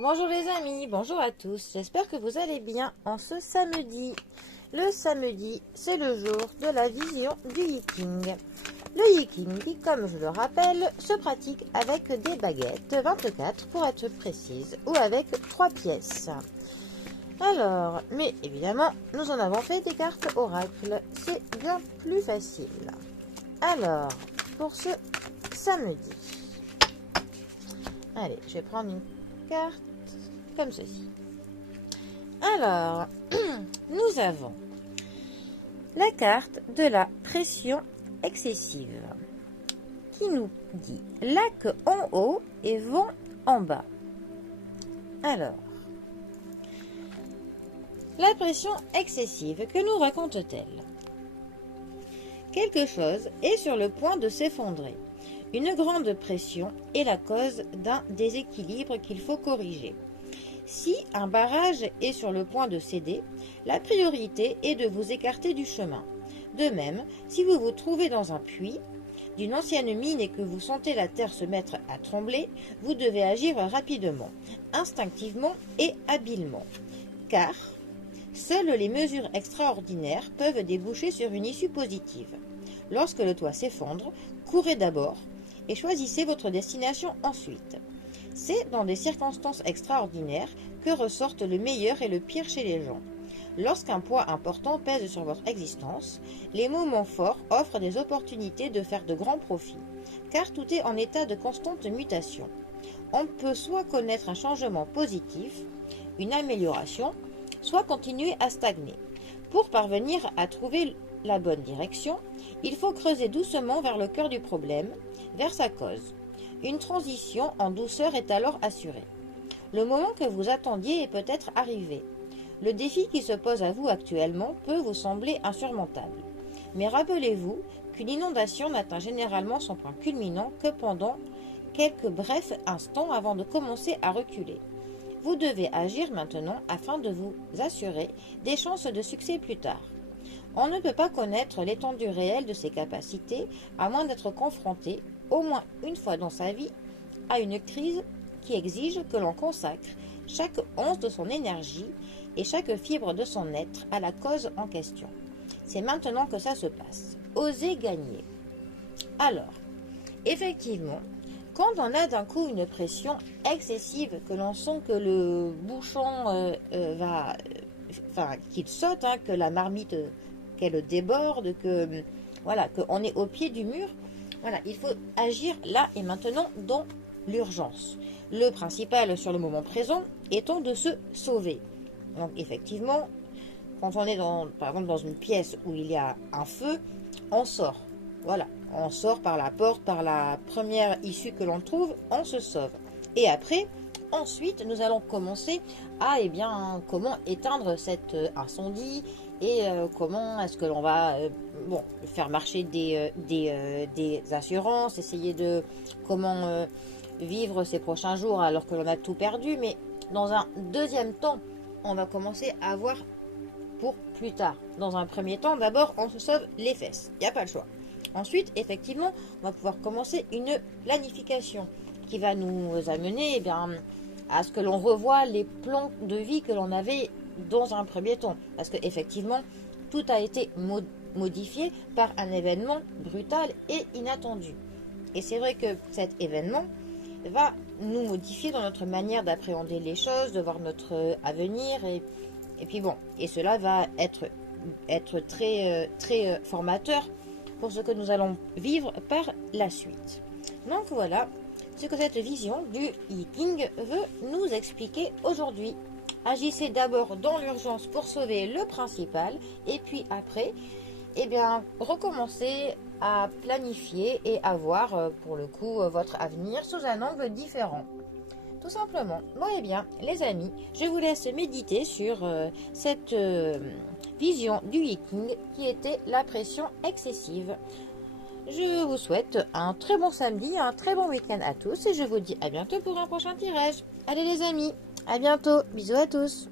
Bonjour les amis, bonjour à tous, j'espère que vous allez bien en ce samedi. Le samedi, c'est le jour de la vision du Yiking. Le Yiking, qui, comme je le rappelle, se pratique avec des baguettes, 24 pour être précise, ou avec 3 pièces. Alors, mais évidemment, nous en avons fait des cartes oracle, c'est bien plus facile. Alors, pour ce samedi, allez, je vais prendre une carte comme ceci. Alors, nous avons la carte de la pression excessive qui nous dit lac en haut et vent en bas. Alors, la pression excessive, que nous raconte-t-elle? Quelque chose est sur le point de s'effondrer. Une grande pression est la cause d'un déséquilibre qu'il faut corriger. Si un barrage est sur le point de céder, la priorité est de vous écarter du chemin. De même, si vous vous trouvez dans un puits d'une ancienne mine et que vous sentez la terre se mettre à trembler, vous devez agir rapidement, instinctivement et habilement. Car seules les mesures extraordinaires peuvent déboucher sur une issue positive. Lorsque le toit s'effondre, courez d'abord et choisissez votre destination ensuite. C'est dans des circonstances extraordinaires que ressortent le meilleur et le pire chez les gens. Lorsqu'un poids important pèse sur votre existence, les moments forts offrent des opportunités de faire de grands profits, car tout est en état de constante mutation. On peut soit connaître un changement positif, une amélioration, soit continuer à stagner. Pour parvenir à trouver la bonne direction, il faut creuser doucement vers le cœur du problème, vers sa cause. Une transition en douceur est alors assurée. Le moment que vous attendiez est peut-être arrivé. Le défi qui se pose à vous actuellement peut vous sembler insurmontable. Mais rappelez-vous qu'une inondation n'atteint généralement son point culminant que pendant quelques brefs instants avant de commencer à reculer. Vous devez agir maintenant afin de vous assurer des chances de succès plus tard. On ne peut pas connaître l'étendue réelle de ses capacités à moins d'être confronté, au moins une fois dans sa vie, à une crise qui exige que l'on consacre chaque once de son énergie et chaque fibre de son être à la cause en question. C'est maintenant que ça se passe. Osez gagner. Alors, effectivement, quand on a d'un coup une pression excessive, que l'on sent que le bouchon qu'il saute, que la marmite, qu'elle déborde, que voilà, qu'on est au pied du mur, voilà, il faut agir là et maintenant dans l'urgence. Le principal sur le moment présent étant de se sauver. Donc effectivement, quand on est par exemple dans une pièce où il y a un feu, on sort. Voilà, on sort par la porte, par la première issue que l'on trouve, on se sauve. Et après, ensuite, nous allons commencer à, comment éteindre cet incendie et comment est-ce que l'on va faire marcher des assurances, essayer de comment vivre ces prochains jours alors que l'on a tout perdu. Mais dans un deuxième temps, on va commencer à voir pour plus tard. Dans un premier temps, d'abord, on se sauve les fesses. Il n'y a pas le choix. Ensuite, effectivement, on va pouvoir commencer une planification qui va nous amener à ce que l'on revoie les plans de vie que l'on avait dans un premier temps. Parce qu'effectivement, tout a été modifié par un événement brutal et inattendu. Et c'est vrai que cet événement va nous modifier dans notre manière d'appréhender les choses, de voir notre avenir. Et puis bon, et cela va être très formateur pour ce que nous allons vivre par la suite. Donc voilà ce que cette vision du Yiking veut nous expliquer aujourd'hui. Agissez d'abord dans l'urgence pour sauver le principal et puis après, recommencez à planifier et à voir pour le coup votre avenir sous un angle différent. Tout simplement. Bon les amis, je vous laisse méditer sur cette vision du Yiking qui était la pression excessive. Je vous souhaite un très bon samedi, un très bon week-end à tous et je vous dis à bientôt pour un prochain tirage. Allez les amis, à bientôt, bisous à tous.